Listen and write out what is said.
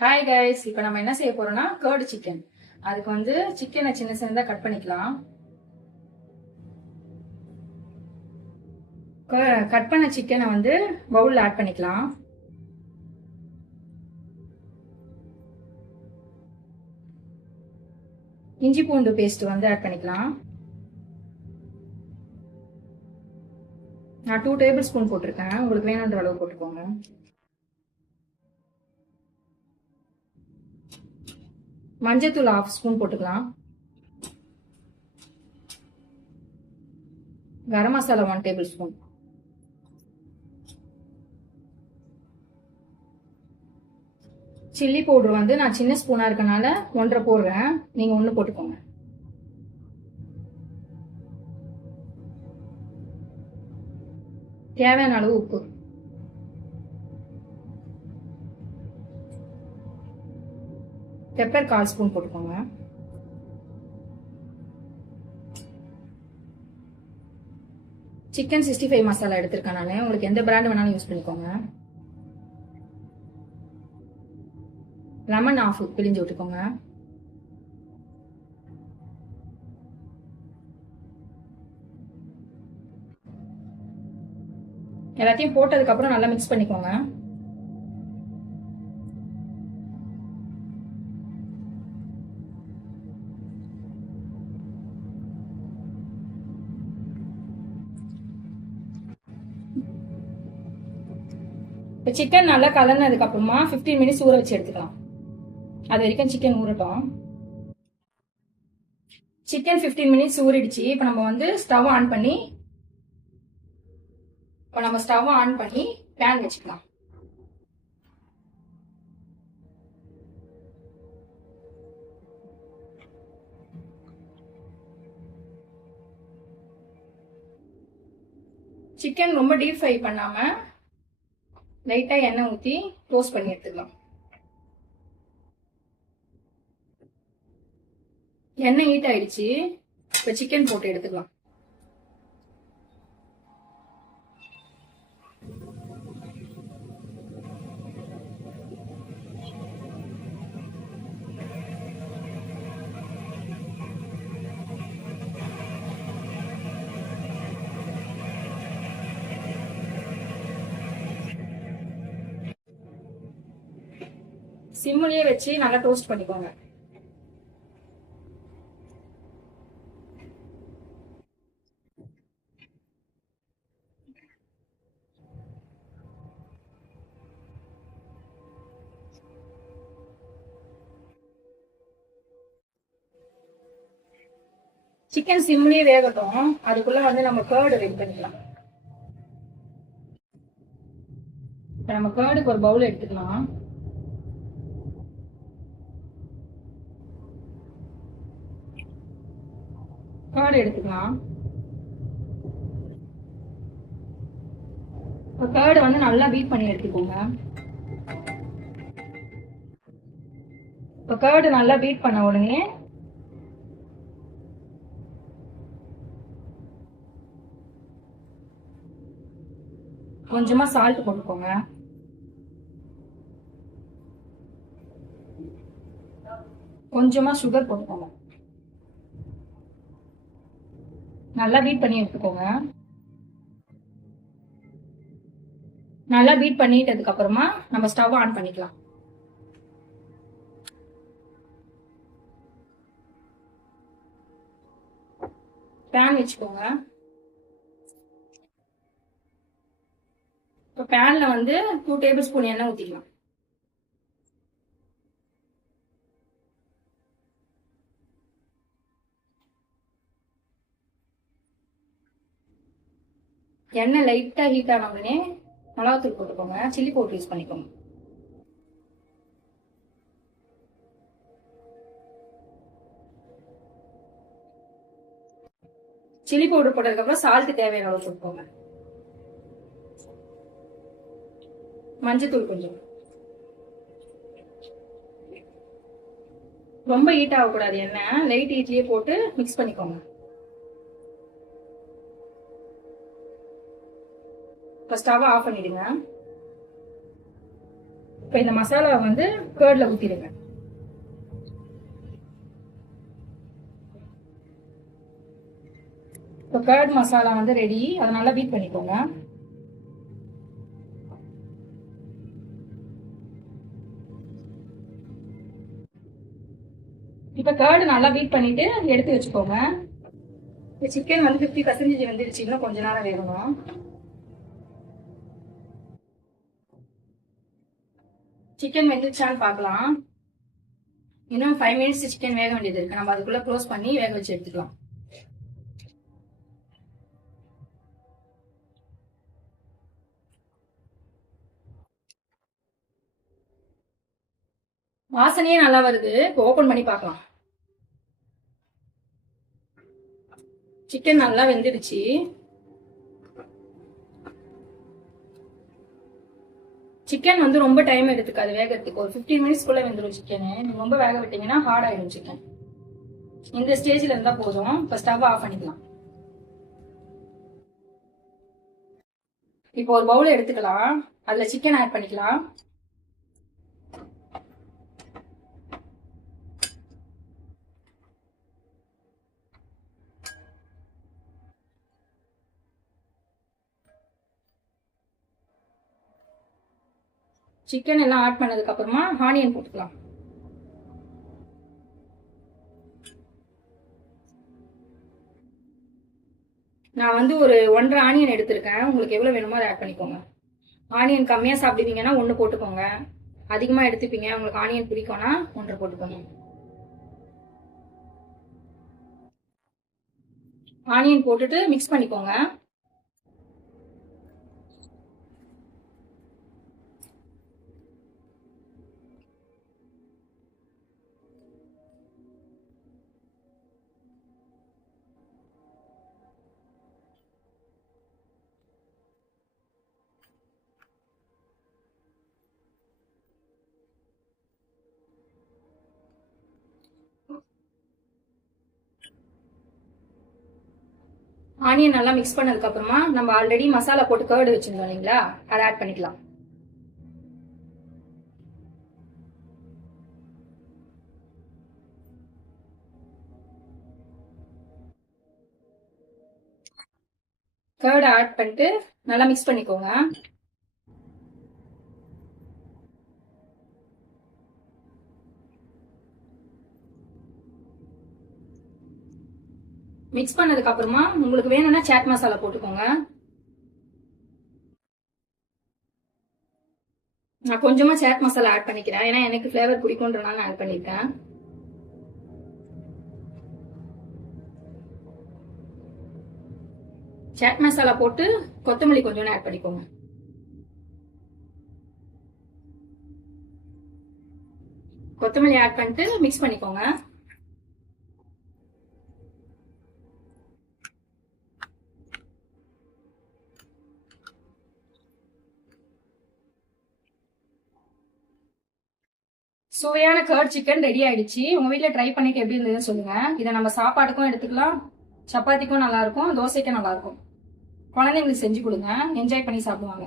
Hi guys, இப்போ நம்ம என்ன செய்ய போறோம்னா கர்டு சிக்கன். அதுக்கு வந்து சிக்கனை சின்ன சின்னதா கட் பண்ணிக்கலாம். கட் பண்ண சிக்கனை வந்து பவுல்ல ஆட் பண்ணிக்கலாம். இஞ்சி பூண்டு பேஸ்ட் வந்து ஆட் பண்ணிக்கலாம். நான் 2 டேபிள் ஸ்பூன் போட்டிருக்கேன், உங்களுக்கு வேணுன்ற அளவு போட்டுக்கோங்க. மஞ்சத்தூள் 1/2 ஸ்பூன் போட்டுக்கலாம். Garam masala 1 tablespoon. Chilli powder வந்து நான் சின்ன ஸ்பூனா இருக்கனால 1.5 போடுறேன், நீங்க 1 போட்டுக்கோங்க. தேவையான அளவு உப்பு. பெப்பர் 1/4 ஸ்பூன் போட்டுக்கோங்க. சிக்கன் 65 மசாலா எடுத்திருக்கேன் நான், உங்களுக்கு எந்த பிராண்ட் வேணாலும் யூஸ் பண்ணிக்கோங்க. லெமன் 1/2 பிழிஞ்சு விட்டுக்கோங்க. எல்லாத்தையும் போட்டதுக்கு அப்புறம் நல்லா மிக்ஸ் பண்ணிக்கோங்க. இப்போ சிக்கன் நல்லா கலந்ததுக்கு அப்புறமா 15 மினிட்ஸ் ஊற வச்சு எடுத்துக்கலாம். அது வரைக்கும் சிக்கன் ஊறட்டும். சிக்கன் 15 மினிட்ஸ் ஊறிடுச்சு. இப்போ நம்ம வந்து ஸ்டவ் ஆன் பண்ணி பேன் வச்சுக்கலாம். சிக்கன் ரொம்ப டீப் ஃப்ரை பண்ணாம லைட்டா எண்ணெய் ஊற்றி டோஸ்ட் பண்ணி எடுத்துக்கலாம். எண்ணெய் ஹீட் ஆயிடுச்சு. இப்போ சிக்கன் போட்டு எடுத்துக்கலாம். சிம்முலயே வச்சு நல்லா டோஸ்ட் பண்ணிக்கோங்க. சிக்கன் சிம்லயே வேகட்டும், அதுக்குள்ள வந்து நம்ம கர்டு ரெடி பண்ணிக்கலாம். நம்ம கர்டுக்கு ஒரு பவுல் எடுத்துக்கலாம். கர்டு எடுத்துக்கலாம். கர்டு வந்து நல்லா பீட் பண்ணி எடுத்துக்கோங்க. இப்போ கர்டு நல்லா பீட் பண்ண உடனே கொஞ்சமா சால்ட் போட்டுக்கோங்க. கொஞ்சமா சுகர் போட்டுக்கோங்க. நல்லா பீட் பண்ணி எடுத்துக்கோங்க. நல்லா பீட் பண்ணிட்டதுக்கு அப்புறமா நம்ம ஸ்டவ் ஆன் பண்ணிக்கலாம். பேன் வச்சுக்கோங்க. இப்போ பேன்ல வந்து 2 டேபிள் ஸ்பூன் எண்ணெய் ஊற்றிக்கலாம். எண்ணெய் லைட்டா ஹீட் ஆன உடனே மிளகாத்தூள் போட்டுக்கோங்க. சில்லி பவுடர் யூஸ் பண்ணிக்கோங்க. சில்லி பவுடர் போட்டதுக்கு அப்புறம் சால்ட் தேவையான அளவு போட்டுக்கோங்க. மஞ்சத்தூள் கொஞ்சம். ரொம்ப ஹீட் ஆகக்கூடாது எண்ணெய், லைட் ஹீட்லயே போட்டு மிக்ஸ் பண்ணிக்கோங்க. இப்போ ஸ்டவ் ஆஃப் பண்ணிடுங்க. இப்போ இந்த மசாலா வந்து கேர்ட்ல ஊத்திடுங்க. இப்போ கேர்ட் மசாலா வந்து ரெடி. அதை நல்லா பீட் பண்ணிக்கோங்க. இப்போ கேர்டு நல்லா பீட் பண்ணிட்டு எடுத்து வச்சுக்கோங்க. இப்போ சிக்கன் வந்து 50% வந்துருச்சு. இன்னும் கொஞ்ச நேரம் வேகணும். சிக்கன் வெந்துச்சான்னு பார்க்கலாம். இன்னும் 5 மினிட்ஸ் சிக்கன் வேக வேண்டியது இருக்கு. நம்ம அதுக்குள்ள க்ளோஸ் பண்ணி வேக வச்சு எடுத்துக்கலாம். வாசனையே நல்லா வருது. இப்போ ஓபன் பண்ணி பார்க்கலாம். சிக்கன் நல்லா வெந்துடுச்சு. சிக்கன் வந்து ரொம்ப டைம் எடுத்துக்காது வேகிறதுக்கு. ஒரு 15 மினிட்ஸ்க்குள்ள வெந்துடும் சிக்கனு. நீங்க ரொம்ப வேக விட்டீங்கன்னா ஹார்ட் ஆயிடும் சிக்கன். இந்த ஸ்டேஜ்ல இருந்தா போதும். இப்போ ஸ்டவ் ஆஃப் பண்ணிக்கலாம். இப்போ ஒரு பவுல் எடுத்துக்கலாம். அதுல சிக்கன் ஆட் பண்ணிக்கலாம். சிக்கன் எல்லாம் ஆட் பண்ணதுக்கு அப்புறமா ஆனியன் போட்டுக்கலாம். நான் வந்து ஒரு 1.5 ஆனியன் எடுத்திருக்கேன். உங்களுக்கு எவ்வளவு வேணுமோ அதை ஆட் பண்ணிக்கோங்க. ஆனியன் கம்மியா சாப்பிடுவீங்கன்னா 1 போட்டுக்கோங்க. அதிகமா எடுத்துப்பீங்க, உங்களுக்கு ஆனியன் பிடிக்கும்னா 1 போட்டுக்கோங்க. ஆனியன் போட்டுட்டு மிக்ஸ் பண்ணிக்கோங்க. ஆனியன் நல்லா மிக்ஸ் பண்ணதுக்கு அப்புறமா நம்ம ஆல்ரெடி மசாலா போட்டு கர்டு வச்சிருந்தோம் இல்லைங்களா, அதை ஆட் பண்ணிக்கலாம். கர்டு ஆட் பண்ணிட்டு நல்லா மிக்ஸ் பண்ணிக்கோங்க. மிக்ஸ் பண்ணதுக்கு அப்புறமா உங்களுக்கு வேணும்னா சாட் மசாலா போட்டுக்கோங்க. நான் கொஞ்சமா சாட் மசாலா ஆட் பண்ணிக்கிறேன். ஏன்னா எனக்கு ஃபிளேவர் பிடிக்கும்ன்றனால நான் ஆட் பண்ணிருக்கேன். சாட் மசாலா போட்டு கொத்தமல்லி கொஞ்சம் ஆட் பண்ணிக்கோங்க. கொத்தமல்லி ஆட் பண்ணிட்டு மிக்ஸ் பண்ணிக்கோங்க. சுவையான கர்ட் சிக்கன் ரெடி ஆயிடுச்சு. உங்க வீட்ல ட்ரை பண்ணிட்டு எப்படி இருந்ததுன்னு சொல்லுங்க. இதை நம்ம சாப்பாட்டுக்கும் எடுத்துக்கலாம், சப்பாத்திக்கும் நல்லா இருக்கும், தோசைக்கும் நல்லா இருக்கும். குழந்தைங்களுக்கு செஞ்சு கொடுங்க, என்ஜாய் பண்ணி சாப்பிடுவாங்க.